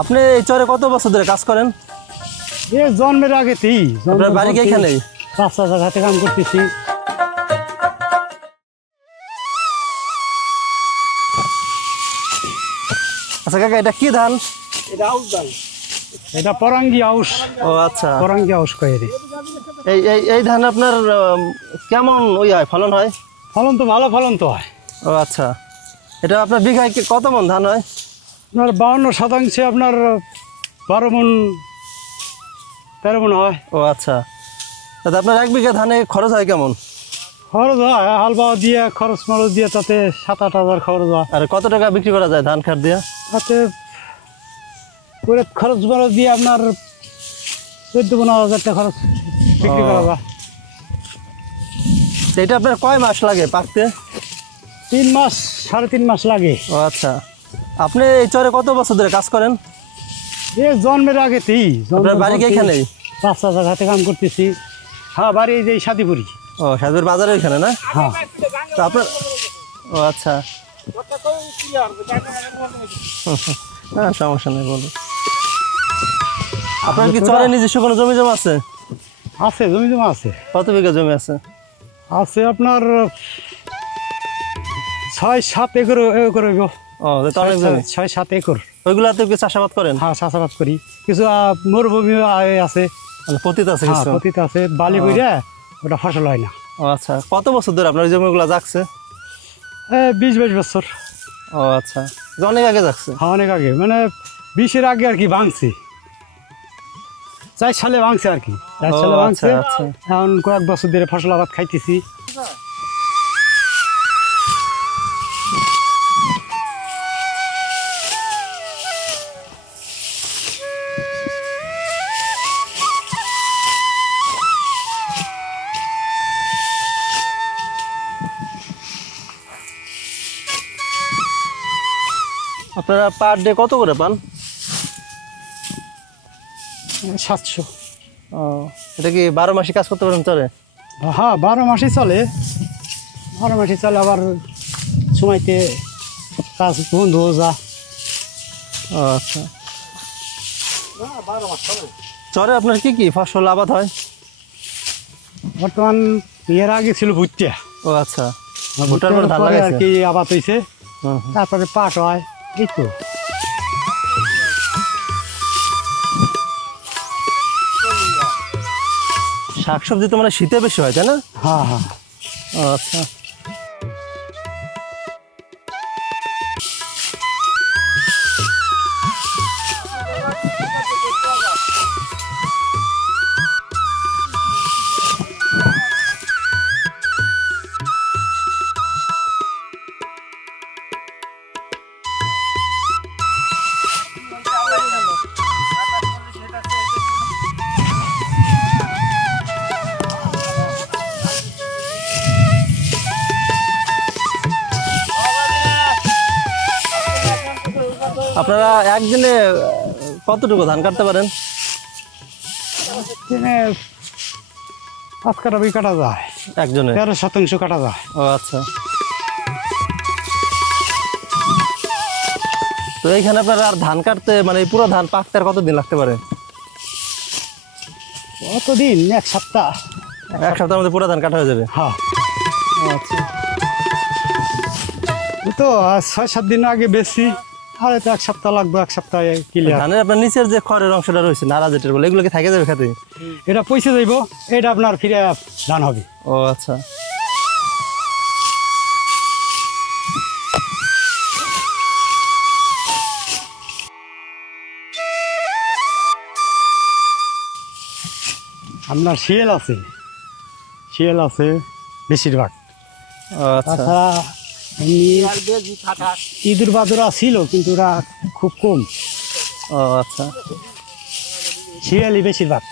আপনি এই চরে কত বছর ধরে কাজ করেন? এই জন্মের আগেতেই। আপনার বাড়ি কি এখানেই? রাস্তা ঘাটে কাম করতেছি। আচ্ছা কাকা, এটা কি ধান? এটা আউশ ধান। এটা পরাঙ্গি আউশ। ও আচ্ছা, পরাঙ্গি আউশ কয় রে। এই এই এই ধান আপনার কেমন হয়, ফলন হয়? ফলন তো ভালো ফলন তো হয়। ও আচ্ছা, এটা আপনার বিঘায় কত মন ধান হয়? আপনার 52% আপনার 12 মন 13 মন হয়। ও আচ্ছা, তাতে আপনার 1 বিঘা ধানে খরচ হয় কেমন? খরচ হয় হাল বাওয়া দিয়ে, খরচ মরচ দিয়ে তাতে 7-8 হাজার খরচ হয়। আর কত টাকা বিক্রি করা যায় ধান খাট দিয়ে? তাতে করে খরচ মরচ দিয়ে আপনার 14-15 হাজার টাকা খরচ বিক্রি করা যায়। এটা আপনার কয় মাস লাগে পাকতে? 3 মাস 3.5 মাস লাগে। ও আচ্ছা, আপনি এই চরে কত বছর ধরে কাজ করেন? এই জন্মের আগেতেই। আপনার বাড়ি কি এখানেই? রাস্তা ঘাটে কাম করতেছি। হ্যাঁ, বাড়ি এই যে সাদিপুরি। ও, সাহেবের বাজারে এখানে না? হ্যাঁ। তো আপনার, ও আচ্ছা, না সমস্যা নেই, বলুন। আপনার কি চরে নিজস্ব কোনো জমি জমা আছে? আছে, জমি জমা আছে। কত বিঘা জমি আছে? আছে আপনার 6-7 একর। ও, তো অনেক জমি। 6-7 একর। ওইগুলাতে কি চাষাবাদ করেন? হ্যাঁ, চাষাবাদ করি। কিছু মরুভূমি আছে, মানে পতিত আছে হ্যাঁ কিছু? পতিত আছে। বালি বইরা ওটা ফসল হয় না। ও আচ্ছা, কত বছর ধরে আপনার জমিগুলো যাচ্ছে? 20-22 বছর। ও আচ্ছা, অনেক আগে যাচ্ছে। হ্যাঁ, অনেক আগে, মানে 20-এর আগে আর কি ভাঙছি। 4 সালে ভাঙছে আর কি। 4 সালে ভাঙছে। আচ্ছা। এখন কয়েক বছর ধরে ফসল আবাদ খাইতেছি। আপনারা পার ডে কত করে পান? 700। ও, এটা কি 12 মাসে কাজ করতে পারেন চরে? হ্যাঁ, 12 মাসই চলে। 12 মাসই চলে, আবার সময়তে কাজ বন্ধ হয়ে যা। ও আচ্ছা, চরে আপনার কি কি ফসল আবাদ হয়? বর্তমান এর আগে ছিল ভুট্টা। ও আচ্ছা, ভুট্টার পরে ধান আর লাগাইছে? কি আবাদ হয়েছে। হুম। তারপরে পাট হয়, এই তো। শাকসবজি তো মানে শীতে বেশি হয়, তাই না? হ্যাঁ হ্যাঁ। ও আচ্ছা, আপনারা একদিনে কতটুকু ধান কাটতে পারেন? দিনে 5 কাঠা বই কাটা যায়। একজনে 13% কাটা যায়। ও আচ্ছা, তো এইখানে আপনারা আর ধান কাটতে, মানে এই পুরো ধান পাকতে আর কতদিন লাগতে পারে? কতদিন? 1 সপ্তাহ। 1 সপ্তাহের মধ্যে পুরো ধান কাটা হয়ে যাবে? হ্যাঁ। আচ্ছা, তো 6-7 দিন আগে বেশি, আর তো 1 সপ্তাহ লাগবে। 1 সপ্তাহে ক্লিয়ার। ধানের আপনার নিচের যে খড়ের অংশটা রয়েছে, নারা যেটার বলে, এগুলো কি থাকে যাবে খেতে? এটা পয়সা যাইব, এটা আপনার ফিরে ধান হবে। ও আচ্ছা, আপনার শিয়াল আছে, শিয়াল আছে বেশিরভাগ। ও আচ্ছা, তাছাড়া ইঁদুর বাদুরা ছিল, কিন্তু ওরা খুব কম। ও আচ্ছা, শিয়ালই বেশিরভাগ।